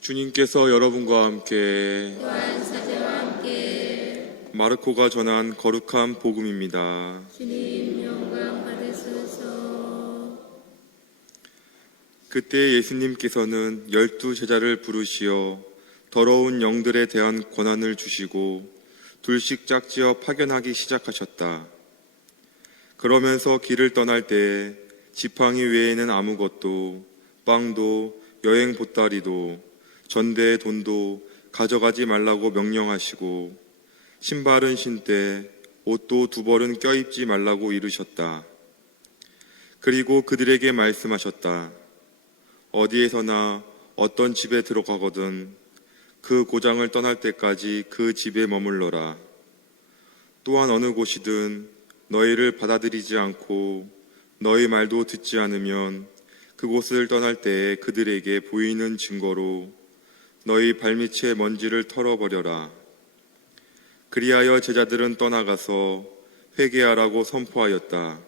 주님께서 여러분과 함께 또한 사제와 함께 마르코가 전한 거룩한 복음입니다. 주님 영광 받으소서. 그때 예수님께서는 12 제자를 부르시어 더러운 영들에 대한 권한을 주시고 둘씩 짝지어 파견하기 시작하셨다. 그러면서 길을 떠날 때 지팡이 외에는 아무것도, 빵도, 여행 보따리도, 전대의 돈도 가져가지 말라고 명령하시고 신발은 신되 옷도 2벌은 껴입지 말라고 이르셨다. 그리고 그들에게 말씀하셨다. 어디에서나 어떤 집에 들어가거든 그 고장을 떠날 때까지 그 집에 머물러라. 또한 어느 곳이든 너희를 받아들이지 않고 너희 말도 듣지 않으면 그곳을 떠날 때에 그들에게 보이는 증거로 너희 발밑의 먼지를 털어버려라. 그리하여 제자들은 떠나가서 회개하라고 선포하였다.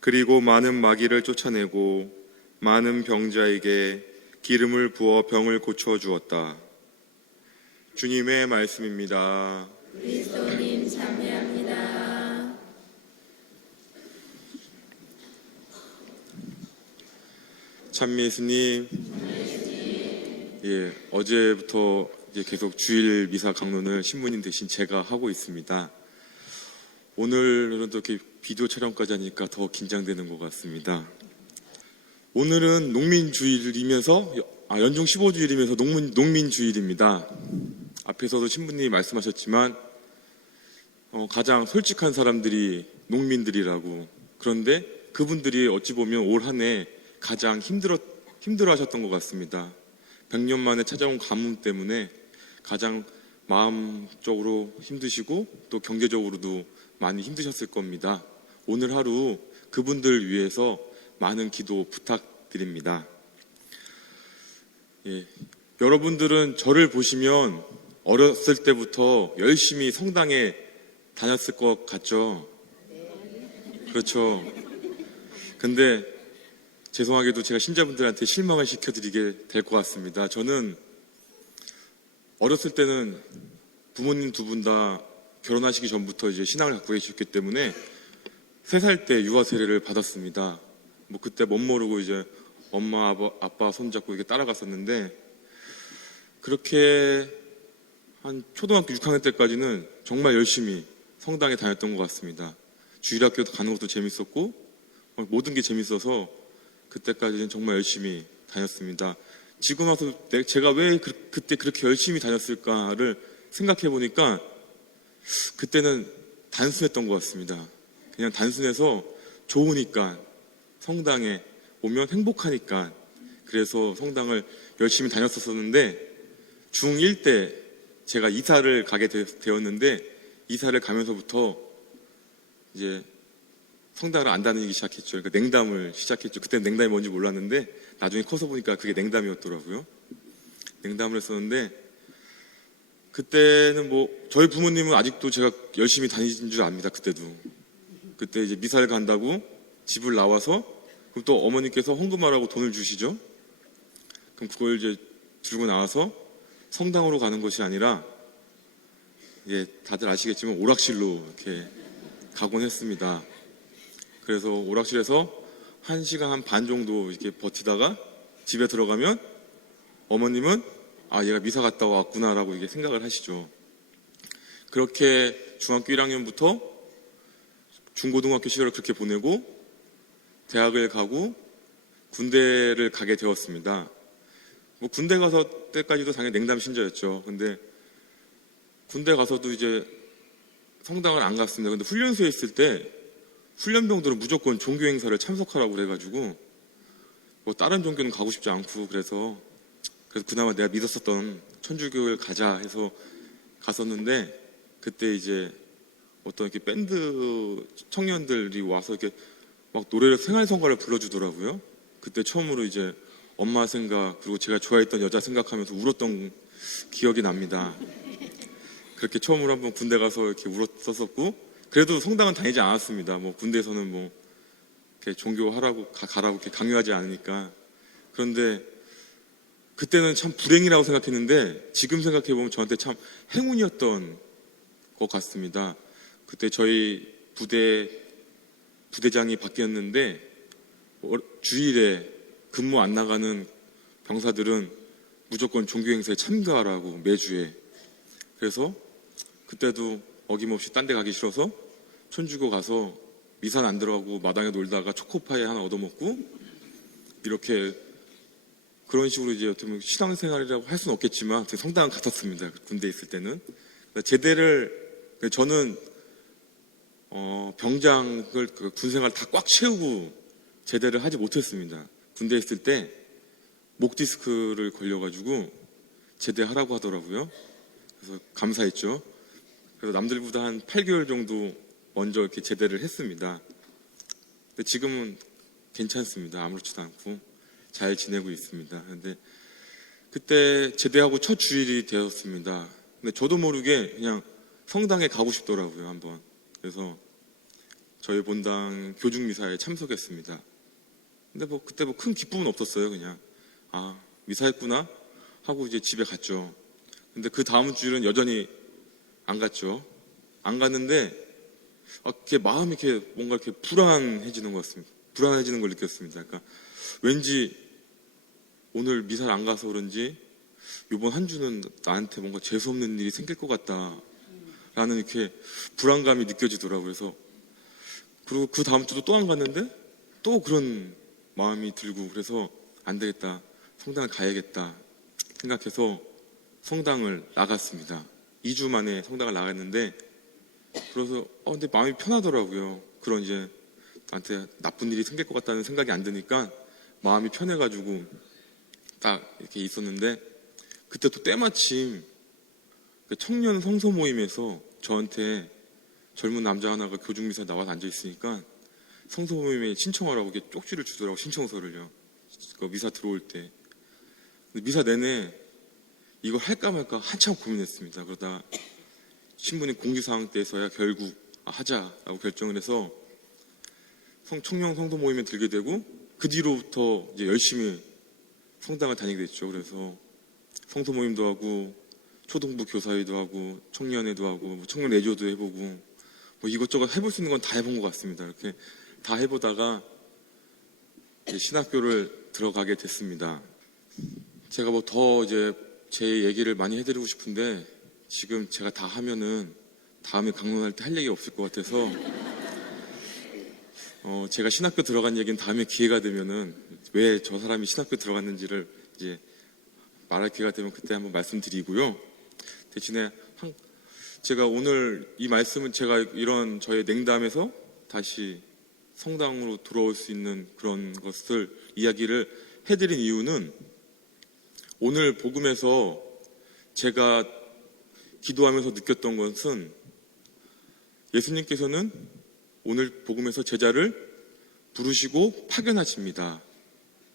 그리고 많은 마귀를 쫓아내고 많은 병자에게 기름을 부어 병을 고쳐주었다. 주님의 말씀입니다. 그리스도님 참여합니다. 참 예수님, 어제부터 이제 계속 주일 미사 강론을 신부님 대신 제가 하고 있습니다. 오늘은 또 이렇게 비디오 촬영까지 하니까 더 긴장되는 것 같습니다. 오늘은 농민주일이면서 연중 15주일이면서 농민주일입니다. 앞에서도 신부님이 말씀하셨지만 가장 솔직한 사람들이 농민들이라고. 그런데 그분들이 어찌 보면 올 한 해 가장 힘들어 하셨던 것 같습니다. 100년 만에 찾아온 가뭄 때문에 가장 마음적으로 힘드시고 또 경제적으로도 많이 힘드셨을 겁니다. 오늘 하루 그분들 위해서 많은 기도 부탁드립니다. 여러분들은 저를 보시면 어렸을 때부터 열심히 성당에 다녔을 것 같죠? 그렇죠. 근데 죄송하게도 제가 신자분들한테 실망을 시켜드리게 될 것 같습니다. 저는 어렸을 때는 부모님 2분 다 결혼하시기 전부터 이제 신앙을 갖고 계셨기 때문에 3살 때 유아 세례를 받았습니다. 뭐 그때 멋 모르고 이제 엄마, 아빠 손잡고 이렇게 따라갔었는데 그렇게 한 초등학교 6학년 때까지는 정말 열심히 성당에 다녔던 것 같습니다. 주일학교도 가는 것도 재밌었고 모든 게 재밌어서 그때까지는 정말 열심히 다녔습니다. 지금 와서 제가 왜 그때 그렇게 열심히 다녔을까를 생각해 보니까 그때는 단순했던 것 같습니다. 그냥 단순해서 좋으니까, 성당에 오면 행복하니까, 그래서 성당을 열심히 다녔었는데 중1 때 제가 이사를 가게 되었는데 이사를 가면서부터 이제 성당을 안 다니기 시작했죠. 그러니까 냉담을 시작했죠. 그때는 냉담이 뭔지 몰랐는데 나중에 커서 보니까 그게 냉담이었더라고요. 냉담을 했었는데 그때는 뭐 저희 부모님은 아직도 제가 열심히 다니신 줄 압니다. 그때도. 그때 이제 미사를 간다고 집을 나와서 그럼 또 어머니께서 헌금하라고 돈을 주시죠. 그럼 그걸 이제 들고 나와서 성당으로 가는 것이 아니라 다들 아시겠지만 오락실로 이렇게 가곤 했습니다. 그래서 오락실에서 1시간 반 정도 이렇게 버티다가 집에 들어가면 어머님은 얘가 미사 갔다 왔구나라고 이게 생각을 하시죠. 그렇게 중학교 1학년부터 중고등학교 시절을 그렇게 보내고 대학을 가고 군대를 가게 되었습니다. 뭐 군대 가서 때까지도 당연히 냉담 신자였죠. 근데 군대 가서도 이제 성당을 안 갔습니다. 근데 훈련소에 있을 때 훈련병들은 무조건 종교 행사를 참석하라고 그래가지고 뭐 다른 종교는 가고 싶지 않고 그래서 그나마 내가 믿었었던 천주교를 가자 해서 갔었는데 그때 이제 어떤 이렇게 밴드 청년들이 와서 이렇게 막 노래를 생활성가를 불러주더라고요. 그때 처음으로 이제 엄마 생각 그리고 제가 좋아했던 여자 생각하면서 울었던 기억이 납니다. 그렇게 처음으로 한번 군대 가서 이렇게 울었었고 그래도 성당은 다니지 않았습니다. 뭐 군대에서는 뭐 이렇게 종교 하라고 가라고 이렇게 강요하지 않으니까. 그런데 그때는 참 불행이라고 생각했는데 지금 생각해보면 저한테 참 행운이었던 것 같습니다. 그때 저희 부대장이 바뀌었는데 주일에 근무 안 나가는 병사들은 무조건 종교행사에 참가하라고 매주에. 그래서 그때도 어김없이 딴 데 가기 싫어서 촌주고 가서 미산 안 들어가고 마당에 놀다가 초코파이 하나 얻어먹고 이렇게 그런 식으로 이제 어떻게 보면 신앙생활이라고 할 수는 없겠지만 성당은 갔었습니다. 군대에 있을 때는. 제대를 저는 병장을 군생활 다 꽉 채우고 제대를 하지 못했습니다. 군대에 있을 때 목 디스크를 걸려가지고 제대하라고 하더라고요. 그래서 감사했죠. 그래서 남들보다 한 8개월 정도 먼저 이렇게 제대를 했습니다. 근데 지금은 괜찮습니다. 아무렇지도 않고 잘 지내고 있습니다. 근데 그때 제대하고 첫 주일이 되었습니다. 근데 저도 모르게 그냥 성당에 가고 싶더라고요, 한번. 그래서 저희 본당 교중미사에 참석했습니다. 근데 그때 큰 기쁨은 없었어요. 그냥 미사했구나 하고 이제 집에 갔죠. 근데 그 다음 주일은 여전히 안 갔죠. 안 갔는데 이렇게 마음이 이렇게 뭔가 이렇게 불안해지는 것 같습니다. 불안해지는 걸 느꼈습니다. 그러니까 왠지 오늘 미사를 안 가서 그런지 이번 한 주는 나한테 뭔가 재수 없는 일이 생길 것 같다라는 이렇게 불안감이 느껴지더라고요. 그래서 그리고 그 다음 주도 또 안 갔는데 또 그런 마음이 들고 그래서 안 되겠다. 성당을 가야겠다 생각해서 성당을 나갔습니다. 2주 만에 성당을 나갔는데 그래서 근데 마음이 편하더라고요. 그런 이제 나한테 나쁜 일이 생길 것 같다는 생각이 안 드니까 마음이 편해가지고 딱 이렇게 있었는데 그때 또 때마침 청년 성서 모임에서 저한테 젊은 남자 하나가 교중미사 나와서 앉아 있으니까 성서 모임에 신청하라고 이렇게 쪽지를 주더라고. 신청서를요. 그 미사 들어올 때. 미사 내내 이걸 할까 말까 한참 고민했습니다. 그러다 신부님 공지사항 때에서야 결국 하자라고 결정을 해서 청년 성도 모임에 들게 되고 그 뒤로부터 이제 열심히 성당을 다니게 됐죠. 그래서 성도 모임도 하고 초등부 교사회도 하고 청년회도 하고 청년 레조도 해보고 이것저것 해볼 수 있는 건 다 해본 것 같습니다. 이렇게 다 해보다가 이제 신학교를 들어가게 됐습니다. 제가 더 이제 제 얘기를 많이 해드리고 싶은데 지금 제가 다 하면은 다음에 강론할 때 할 얘기 없을 것 같아서 제가 신학교 들어간 얘기는 다음에 기회가 되면은 왜 저 사람이 신학교 들어갔는지를 이제 말할 기회가 되면 그때 한번 말씀드리고요. 대신에 제가 오늘 이 말씀은 제가 이런 저의 냉담에서 다시 성당으로 돌아올 수 있는 그런 것을 이야기를 해드린 이유는 오늘 복음에서 제가 기도하면서 느꼈던 것은 예수님께서는 오늘 복음에서 제자를 부르시고 파견하십니다.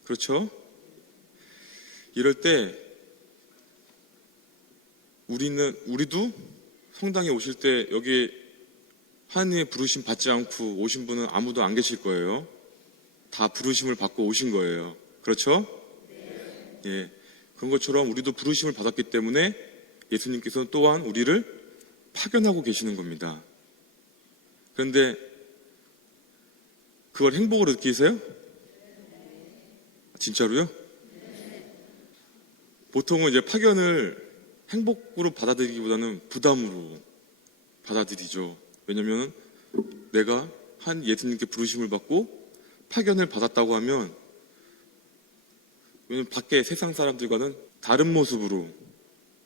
그렇죠? 이럴 때 우리도 성당에 오실 때 여기 하나님의 부르심 받지 않고 오신 분은 아무도 안 계실 거예요. 다 부르심을 받고 오신 거예요. 그렇죠? 예. 그런 것처럼 우리도 부르심을 받았기 때문에 예수님께서는 또한 우리를 파견하고 계시는 겁니다. 그런데 그걸 행복으로 느끼세요? 진짜로요? 보통은 이제 파견을 행복으로 받아들이기보다는 부담으로 받아들이죠. 왜냐면 내가 한 예수님께 부르심을 받고 파견을 받았다고 하면 왜냐면 밖에 세상 사람들과는 다른 모습으로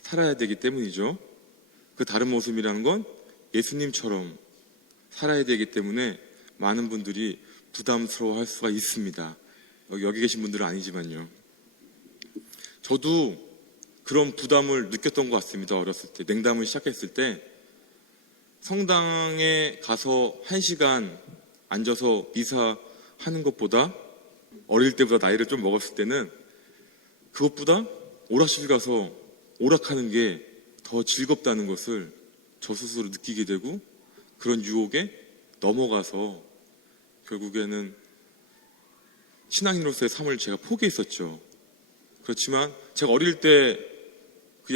살아야 되기 때문이죠. 그 다른 모습이라는 건 예수님처럼 살아야 되기 때문에 많은 분들이 부담스러워할 수가 있습니다. 여기 계신 분들은 아니지만요. 저도 그런 부담을 느꼈던 것 같습니다. 어렸을 때 냉담을 시작했을 때 성당에 가서 1시간 앉아서 미사하는 것보다 어릴 때보다 나이를 좀 먹었을 때는 그것보다 오락실 가서 오락하는 게 더 즐겁다는 것을 저 스스로 느끼게 되고 그런 유혹에 넘어가서 결국에는 신앙인으로서의 삶을 제가 포기했었죠. 그렇지만 제가 어릴 때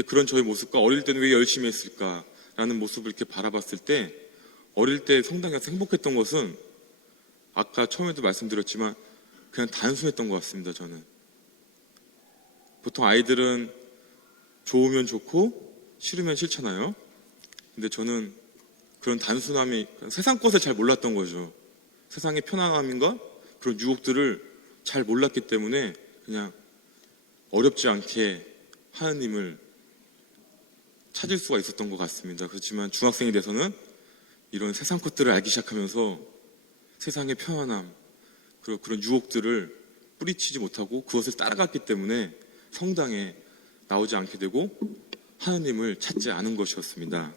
그런 저의 모습과 어릴 때는 왜 열심히 했을까라는 모습을 이렇게 바라봤을 때 어릴 때 성당에 가서 행복했던 것은 아까 처음에도 말씀드렸지만 그냥 단순했던 것 같습니다. 저는 보통 아이들은 좋으면 좋고 싫으면 싫잖아요. 근데 저는 그런 단순함이 세상 것을 잘 몰랐던 거죠. 세상의 편안함인가 그런 유혹들을 잘 몰랐기 때문에 그냥 어렵지 않게 하나님을 찾을 수가 있었던 것 같습니다. 그렇지만 중학생이 돼서는 이런 세상 것들을 알기 시작하면서 세상의 편안함 그리고 그런 유혹들을 뿌리치지 못하고 그것을 따라갔기 때문에 성당에 나오지 않게 되고 하나님을 찾지 않은 것이었습니다.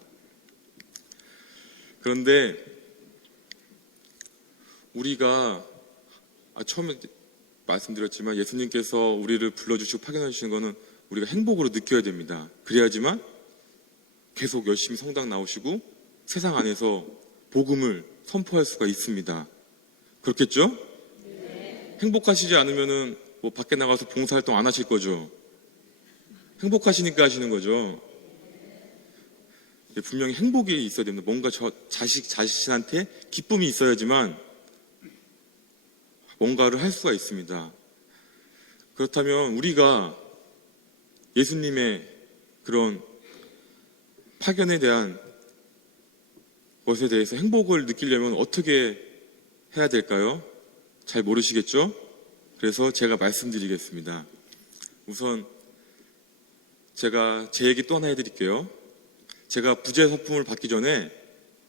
그런데 우리가 처음에 말씀드렸지만 예수님께서 우리를 불러주시고 파견해 주시는 것은 우리가 행복으로 느껴야 됩니다. 그래야지만 계속 열심히 성당 나오시고 세상 안에서 복음을 선포할 수가 있습니다. 그렇겠죠? 네. 행복하시지 않으면은 뭐 밖에 나가서 봉사활동 안 하실 거죠? 행복하시니까 하시는 거죠? 분명히 행복이 있어야 됩니다. 뭔가 자신한테 기쁨이 있어야지만 뭔가를 할 수가 있습니다. 그렇다면 우리가 예수님의 그런 파견에 대한 것에 대해서 행복을 느끼려면 어떻게 해야 될까요? 잘 모르시겠죠? 그래서 제가 말씀드리겠습니다. 우선 제가 제 얘기 또 하나 해드릴게요. 제가 부재 서품을 받기 전에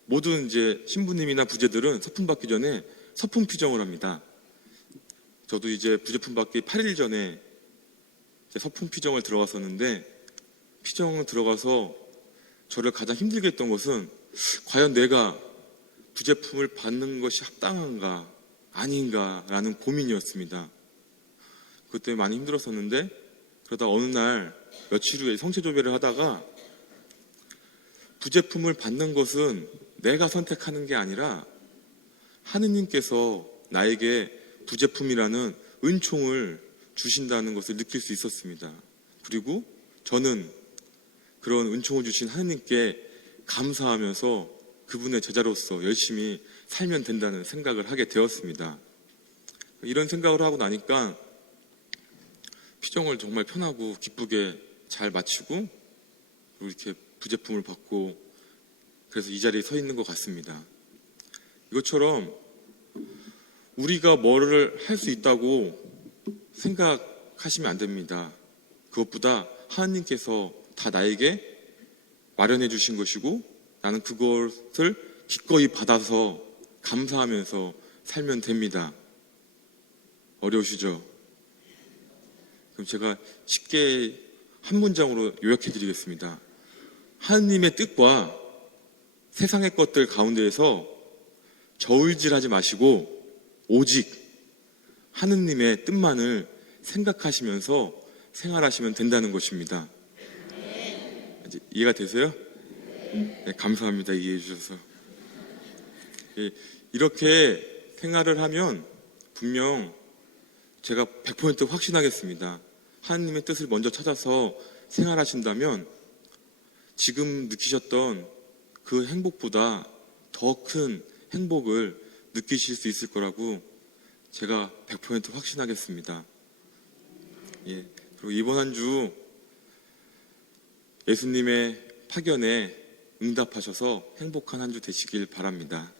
모든 이제 신부님이나 부재들은 서품 받기 전에 서품 피정을 합니다. 저도 이제 부재품 받기 8일 전에 이제 서품 피정을 들어갔었는데 피정을 들어가서 저를 가장 힘들게 했던 것은 과연 내가 부재품을 받는 것이 합당한가 아닌가라는 고민이었습니다. 그때 많이 힘들었었는데 그러다 어느 날 며칠 후에 성체조배를 하다가 부재품을 받는 것은 내가 선택하는 게 아니라 하느님께서 나에게 부재품이라는 은총을 주신다는 것을 느낄 수 있었습니다. 그리고 저는 그런 은총을 주신 하느님께 감사하면서 그분의 제자로서 열심히 살면 된다는 생각을 하게 되었습니다. 이런 생각을 하고 나니까 피정을 정말 편하고 기쁘게 잘 마치고 그리고 이렇게 부재품을 받고 그래서 이 자리에 서 있는 것 같습니다. 이것처럼 우리가 뭐를 할 수 있다고 생각하시면 안 됩니다. 그것보다 하나님께서 다 나에게 마련해 주신 것이고 나는 그것을 기꺼이 받아서 감사하면서 살면 됩니다. 어려우시죠? 그럼 제가 쉽게 한 문장으로 요약해 드리겠습니다. 하느님의 뜻과 세상의 것들 가운데에서 저울질하지 마시고 오직 하느님의 뜻만을 생각하시면서 생활하시면 된다는 것입니다. 이제 이해가 되세요? 네, 감사합니다. 이해해 주셔서. 이렇게 생활을 하면 분명 제가 100% 확신하겠습니다. 하느님의 뜻을 먼저 찾아서 생활하신다면 지금 느끼셨던 그 행복보다 더 큰 행복을 느끼실 수 있을 거라고 제가 100% 확신하겠습니다. 예. 그리고 이번 한 주 예수님의 파견에 응답하셔서 행복한 한 주 되시길 바랍니다.